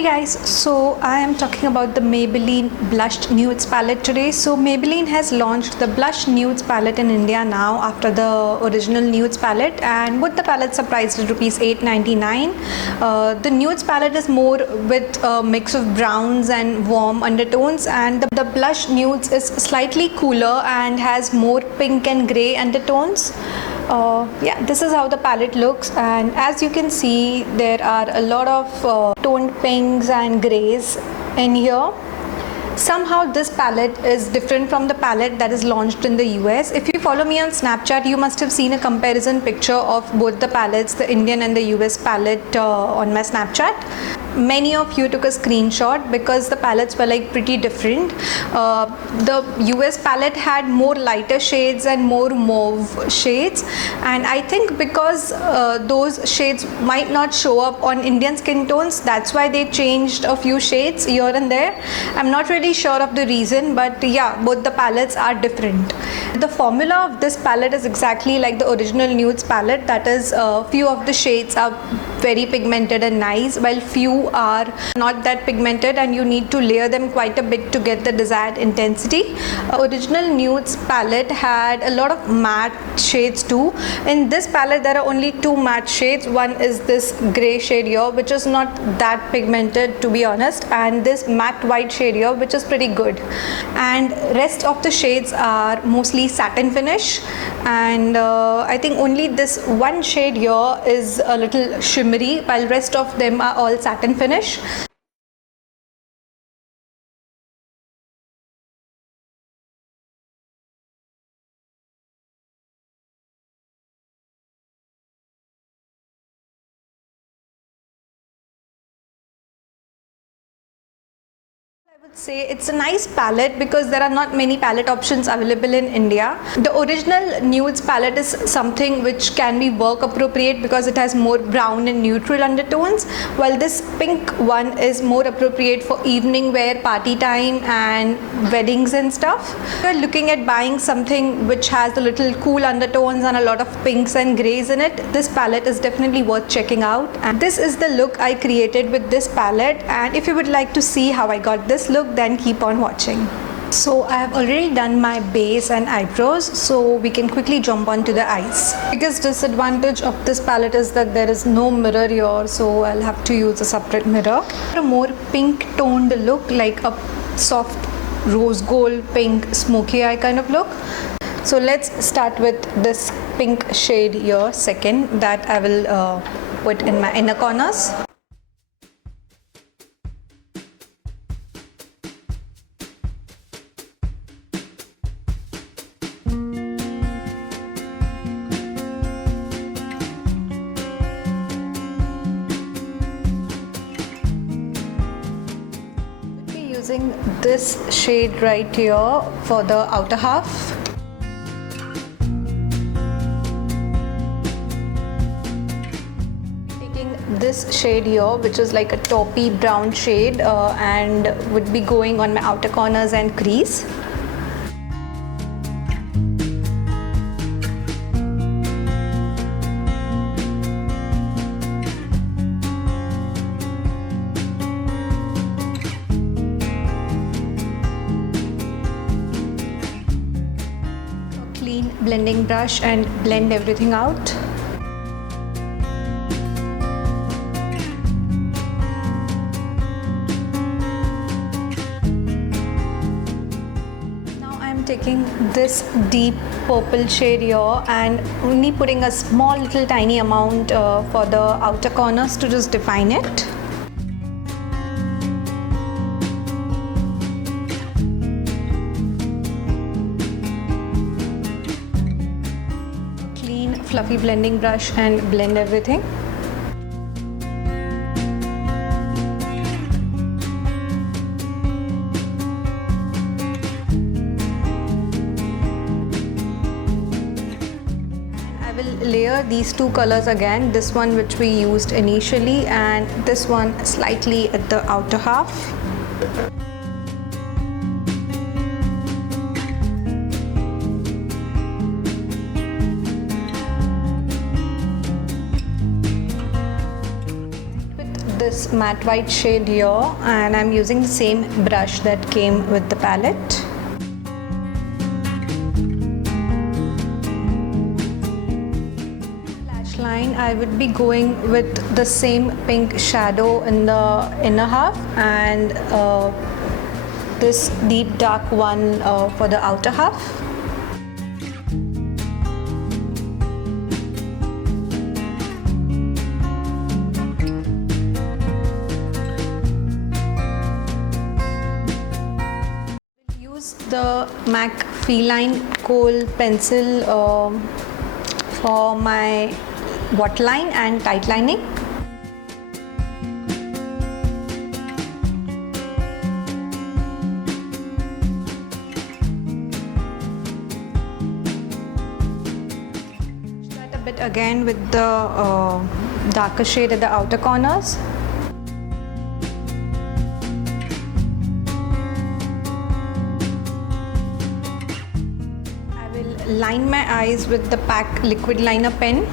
Hey guys, so I am talking about the Maybelline Blush Nudes palette today. So Maybelline has launched the Blush Nudes palette in India now after the original Nudes palette, and both the palettes are priced at rupees 8.99. The Nudes palette is more with a mix of browns and warm undertones, and the Blush Nudes is slightly cooler and has more pink and grey undertones. Yeah, this is how the palette looks, and as you can see there are a lot of toned pinks and greys in here. Somehow this palette is different from the palette that is launched in the US. If you follow me on Snapchat, you must have seen a comparison picture of both the palettes, the Indian and the US palette on my Snapchat. Many of you took a screenshot because the palettes were like pretty different. The US palette had more lighter shades and more mauve shades, and I think because those shades might not show up on Indian skin tones, that's why they changed a few shades here and there. I'm not really sure of the reason, but yeah, both the palettes are different. The formula of this palette is exactly like the original Nudes palette, that is few of the shades are very pigmented and nice, while few are not that pigmented and you need to layer them quite a bit to get the desired intensity. Original Nudes palette had a lot of matte shades too. In this palette there are only two matte shades. One is this grey shade here, which is not that pigmented to be honest, and this matte white shade here, which is pretty good, and rest of the shades are mostly satin finish, and I think only this one shade here is a little shimmery, while rest of them are all satin finish. I would say it's a nice palette because there are not many palette options available in India. The original Nudes palette is something which can be work appropriate because it has more brown and neutral undertones, while this pink one is more appropriate for evening wear, party time and weddings and stuff. If you're looking at buying something which has a little cool undertones and a lot of pinks and greys in it, this palette is definitely worth checking out. And this is the look I created with this palette, and if you would like to see how I got this look, then keep on watching. So I have already done my base and eyebrows, so we can quickly jump on to the eyes. Biggest disadvantage of this palette is that there is no mirror here, so I'll have to use a separate mirror. A more pink toned look, like a soft rose gold pink smoky eye kind of look. So let's start with this pink shade here second, that I will put in my inner corners. Using this shade right here for the outer half. Taking this shade here, which is like a taupey brown shade, and would be going on my outer corners and crease. Blending brush and blend everything out. Now I'm taking this deep purple shade here and only putting a small little tiny amount for the outer corners to just define it. Fluffy blending brush and blend everything. I will layer these two colors again, this one which we used initially and this one slightly at the outer half. this matte white shade here, and I'm using the same brush that came with the palette. Lash line, I would be going with the same pink shadow in the inner half and this deep dark one for the outer half. The MAC Feline Kohl pencil for my waterline and tight lining. Start a bit again with the darker shade at the outer corners. Line my eyes with the PAC liquid liner pen.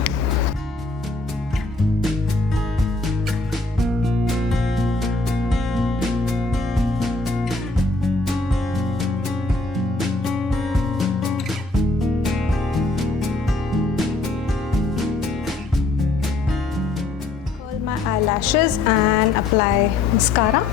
Curl my eyelashes and apply mascara.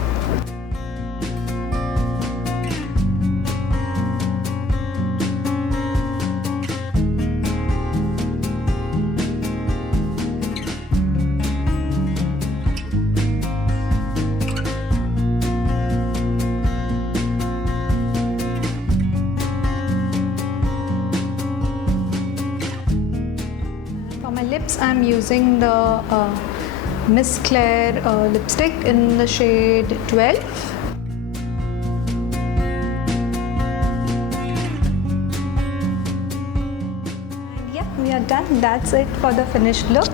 For my lips, I'm using the Miss Claire lipstick in the shade 12. And yeah, we are done. That's it for the finished look.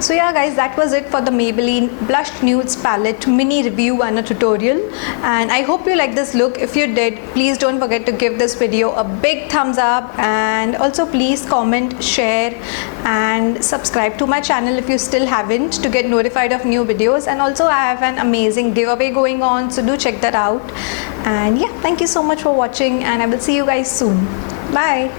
So yeah guys, that was it for the Maybelline Blush Nudes palette mini review and a tutorial, and I hope you like this look. If you did, please don't forget to give this video a big thumbs up, and also please comment, share and subscribe to my channel if you still haven't, to get notified of new videos. And also I have an amazing giveaway going on, so do check that out. And yeah, thank you so much for watching, and I will see you guys soon. Bye.